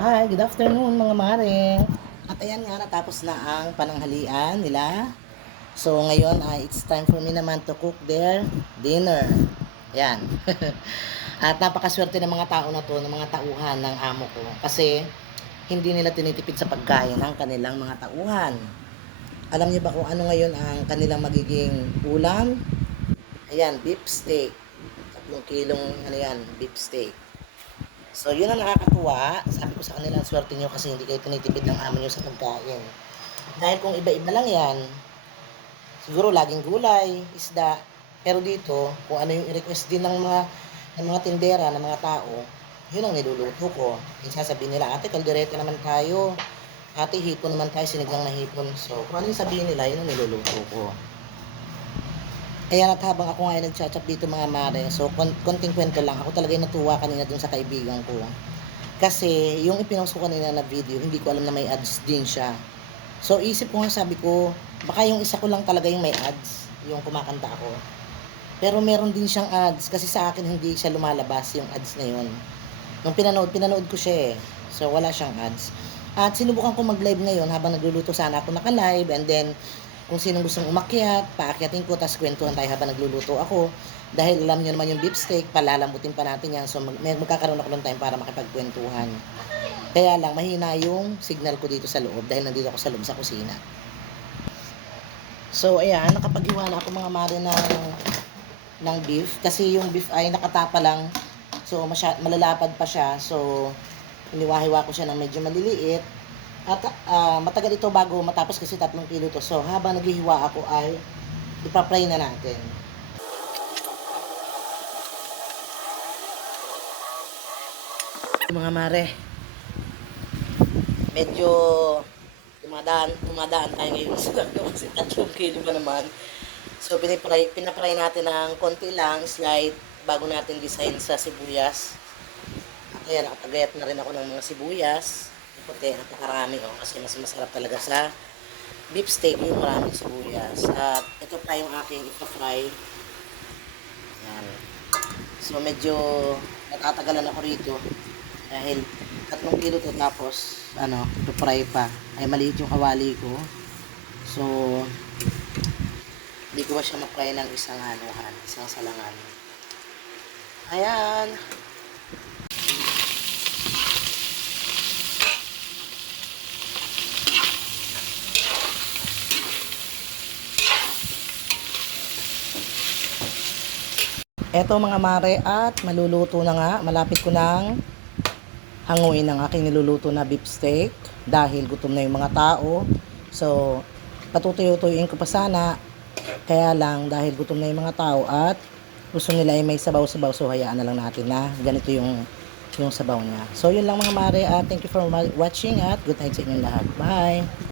Hi, good afternoon mga mare. At ayan nga, natapos na ang pananghalian nila. So ngayon it's time for me naman to cook their dinner. Ayan. At napakaswerte ng mga tao na to, ng mga tauhan ng amo ko. Kasi hindi nila tinitipid sa pagkain ng kanilang mga tauhan. Alam niyo ba kung ano ngayon ang kanilang magiging ulam? Ayan, beef steak. 3 kilong beef steak. So, yun ang nakakatuwa. Sabi ko sa kanila, swerte nyo kasi hindi kayo tinitipid ng amo nyo sa pagkain. Dahil kung iba-iba lang yan, siguro laging gulay, isda. Pero dito, kung ano yung i-request din ng mga tindera, ng mga tao, yun ang niluluto ko. Yung sasabihin nila, ate, kaldereta naman tayo. Ate, hipon naman tayo, sinigang na hipon. So, kung ano yung sabihin nila, yun ang niluluto ko. Ayan, at habang ako nga nagchat-chat dito mga mare, so konting kwento lang, ako talaga yung natuwa kanina dun sa kaibigan ko. Kasi yung ipinost ko kanina na video, hindi ko alam na may ads din siya. So isip ko nga, sabi ko, baka yung isa ko lang talaga yung may ads, yung kumakanta ako. Pero meron din siyang ads, kasi sa akin hindi siya lumalabas yung ads na yun. Nung pinanood ko siya eh. So wala siyang ads. At sinubukan ko mag-live ngayon habang nagluluto sana ako naka-live, and then kung sinong gustong umakyat, paakyatin ko, tapos kwentuhan tayo habang nagluluto ako. Dahil alam niyo naman yung beef steak, palalambutin pa natin yan. So magkakaroon ako ng time para makipagkwentuhan. Kaya lang, mahina yung signal ko dito sa loob dahil nandito ako sa loob sa kusina. So ayan, nakapaghiwa na ako mga mare ng beef. Kasi yung beef ay nakatapa lang. So malalapad pa siya. So iniwahiwa ko siya ng medyo maliliit. At matagal ito bago matapos kasi 3 kilo to. So habang naghihiwa ako ay ipapray na natin. Mga mare, medyo tumadaan tayo ngayon sa kasi 3 kilo pa naman. So pinapray natin ng konti lang, slight, bago natin design sa sibuyas. At ayan, nakapagayat na rin ako ng mga sibuyas. Puti, napakarami kasi mas masarap talaga sa beef steak yung maraming sibuyas. At ito pa yung aking ipafry. Ayan. So medyo natatagalan ako rito dahil 3 kilo to, tapos ipafry pa. Ay maliit yung kawali ko. So hindi ko ba siya ma-fry ng isang salangan. Ayan. Eto mga mare, at maluluto na nga. Malapit ko nang hanguin ang aking niluluto na beef steak dahil gutom na yung mga tao. So patutuyo-tuyuin ko pa sana, kaya lang dahil gutom na yung mga tao at gusto nila ay may sabaw-sabaw, so hayaan na lang natin na ganito yung sabaw niya. So yun lang mga mare, at thank you for watching at good night sa inyong lahat. Bye!